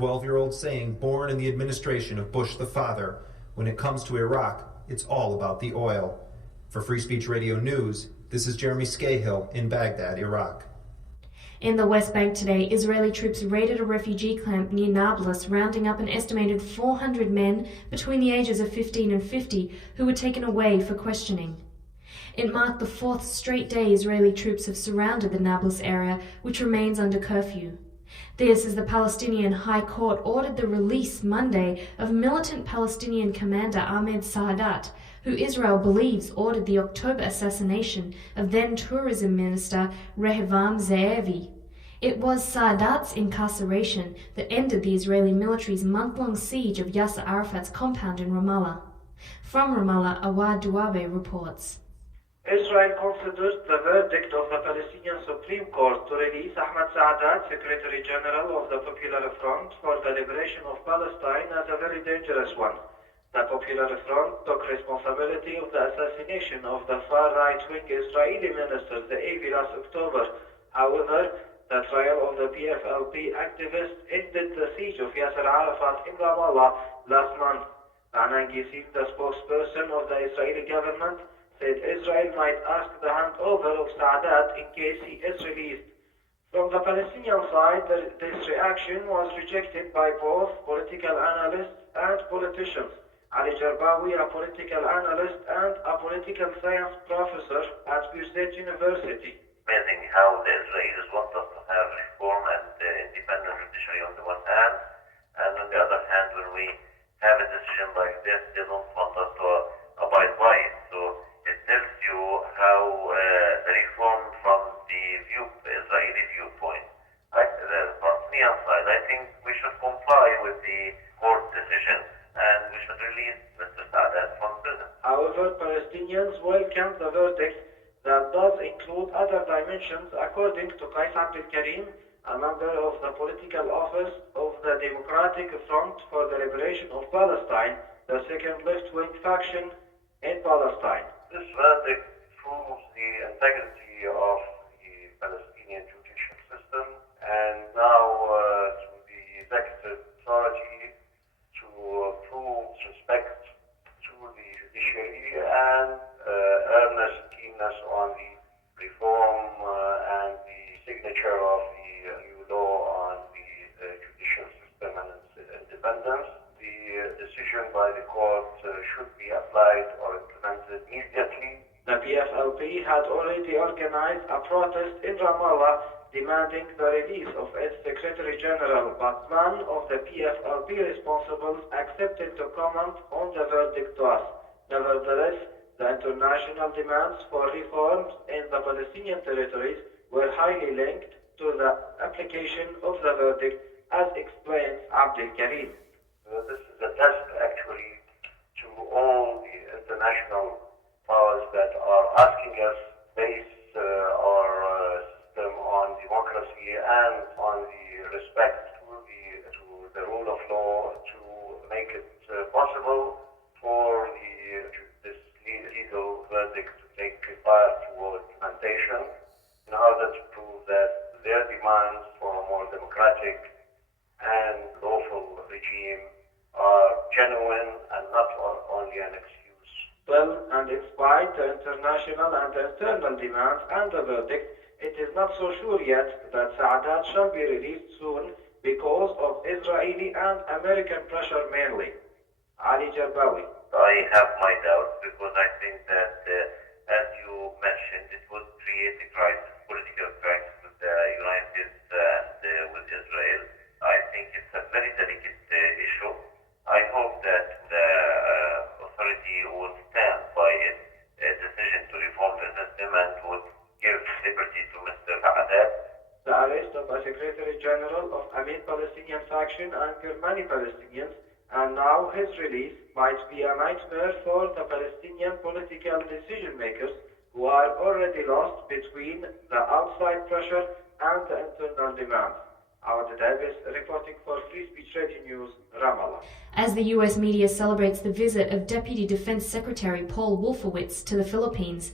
12-year-old saying born in the administration of Bush the father. When it comes to Iraq, it's all about the oil. For Free Speech Radio News, this is Jeremy Scahill in Baghdad, Iraq. In the West Bank today, Israeli troops raided a refugee camp near Nablus, rounding up an estimated 400 men between the ages of 15 and 50 who were taken away for questioning. It marked the fourth straight day Israeli troops have surrounded the Nablus area, which remains under curfew. This as the Palestinian High Court ordered the release Monday of militant Palestinian commander Ahmed Saadat, who Israel believes ordered the October assassination of then Tourism Minister Rehavam Ze'evi. It was Saadat's incarceration that ended the Israeli military's month-long siege of Yasser Arafat's compound in Ramallah. From Ramallah, Awad Duabe reports. Israel considers the verdict of the Palestinian Supreme Court to release Ahmed Saadat, Secretary General of the Popular Front for the Liberation of Palestine, as a very dangerous one. The Popular Front took responsibility of the assassination of the far right-wing Israeli minister Ze'evi last October. However, the trial of the PFLP activist ended the siege of Yasser Arafat in Ramallah last month. Anan Gissim, the spokesperson of the Israeli government, said Israel might ask the handover of Saadat in case he is released. From the Palestinian side, this reaction was rejected by both political analysts and politicians. Ali Jarbawi, a political analyst and a political science professor at Birzeit University. Amazing how the Israelis want us to have reform and independent judiciary on the one hand, and on the other hand, when we have a decision like this, they don't want us to abide by it. So it tells you how the reform from the Israeli viewpoint. The Palestinian side, I think we should comply with the court decision and we should release Mr. Saadat from prison. However, Palestinians welcome the verdict that does include other dimensions, according to Qais Abdel Karim, a member of the political office of the Democratic Front for the Liberation of Palestine, the second left-wing faction in Palestine. This verdict proves the integrity of the Palestinian judicial system, and now to the executive authority to prove respect to the judiciary and earnest keenness on the reform and the signature of the new law on the judicial system and its independence. The decision by the court should be applied or implemented immediately. The PFLP had already organized a protest in Ramallah demanding the release of its Secretary General, but none of the PFLP responsibles accepted to comment on the verdict to us. Nevertheless, the international demands for reforms in the Palestinian territories were highly linked to the application of the verdict, as explains Abdel Karim. This is a test, actually, to all the international powers that are asking us to base our system on democracy and on the respect to the rule of law, to make it possible for this legal verdict to take part toward implementation, in order to prove that their demands for a more democratic and lawful regime are genuine and not only an excuse. Well, and despite the international and internal demands and the verdict, it is not so sure yet that Saadat shall be released soon because of Israeli and American pressure mainly. Ali Jarbawi. I have my doubts because I think that, as you mentioned, it would create a crisis, political crisis with the United States and with Israel. I think it's a very delicate issue. I hope that the authority would stand by its decision to reform the system and would give liberty to Mr. Saadat. The arrest of a Secretary General of a main Palestinian faction angered many Palestinians, and now his release might be a nightmare for the Palestinian political decision makers who are already lost between the outside pressure and the internal demands. Awad Davis reporting for Free Speech Radio News, Ramallah. As the US media celebrates the visit of Deputy Defense Secretary Paul Wolfowitz to the Philippines,